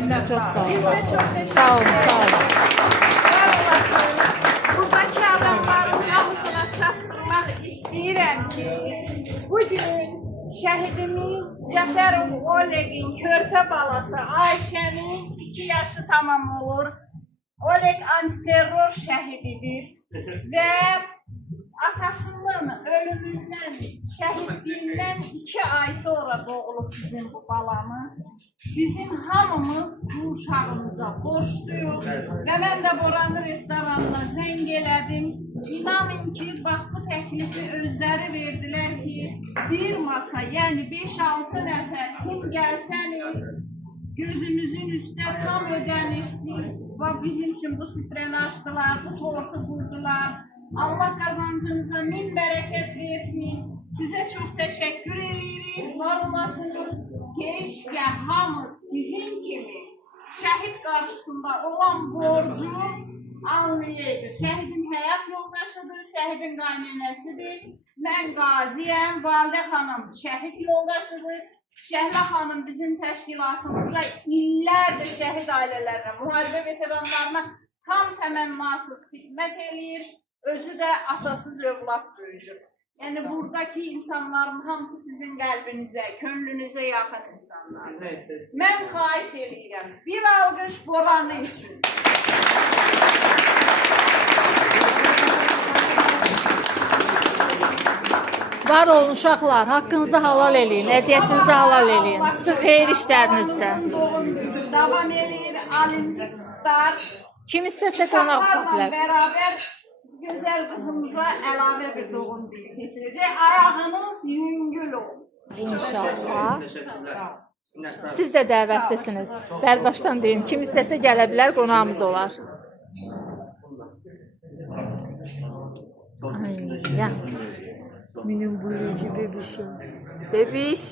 Elinden Çok sağ olun. Biz de çok teşekkür Sağ olun, sağ olun. Var olasın. Buradaki adamların hamısına çatdırmaq istəyirəm ki, bugün şəhidimiz Cəfərov Olegin körpə balası Ayşənin 2 yaşı tamam olur. Oleg antiterror şəhididir və atasının ölümündən, şəhidliyindən 2 ay sonra doğulub bizim bu balamız. Bizim hamımız bu uşağımıza borçluyuz və mən də Boranlı restoranına zəng elədim. İnanın ki, bax bu təklifi özləri verdilər ki, bir masa, yəni 5-6 nəfər kim gəlsəniz, gözümüzün üstə tam ödənişsiz və bizim üçün bu süfrəni açdılar, bu tortu qurdular. Allah qazancınıza min bərəkət versin. Sizə çox təşəkkür edirik, var olasınız. Keşke hamı sizin gibi şəhid qarşısında olan borcu anlayaydı. Şəhidin həyat yoldaşıdır, şəhidin qaynənəsidir. Mən qaziyəm, Validə xanım şəhid yoldaşıdır. Şəhlə xanım bizim təşkilatımızda illərdir şəhid ailələrine, müharibə veteranlarına tam təmənnasız xidmət eləyir. Özü də atasız övlad böyüdür. Yani buradaki insanların hamısı sizin qəlbinizə, könlünüzə yaxın insanlar. Mən xahiş edirəm. Bir alqış Boranlı üçün. Var olun uşaqlar, haqqınızı halal eləyin, əziyyətinizi halal eləyin. Sizin xeyir işlərinizsə. Davam eləyir, Olimpik Star. Kim istəsə qonaq ola Uşaqlarla bilər. bərabər güzel kızımıza əlavə bir doğum günü keçirəcək. Ayağınız yüngül olsun. İnşallah. Siz də dəvətlisiniz. Bəlbaşdan deyim, kim istəsə gələ bilər, qonağımız olar. Ay, ya. Benim bu bebiş. Bebiş.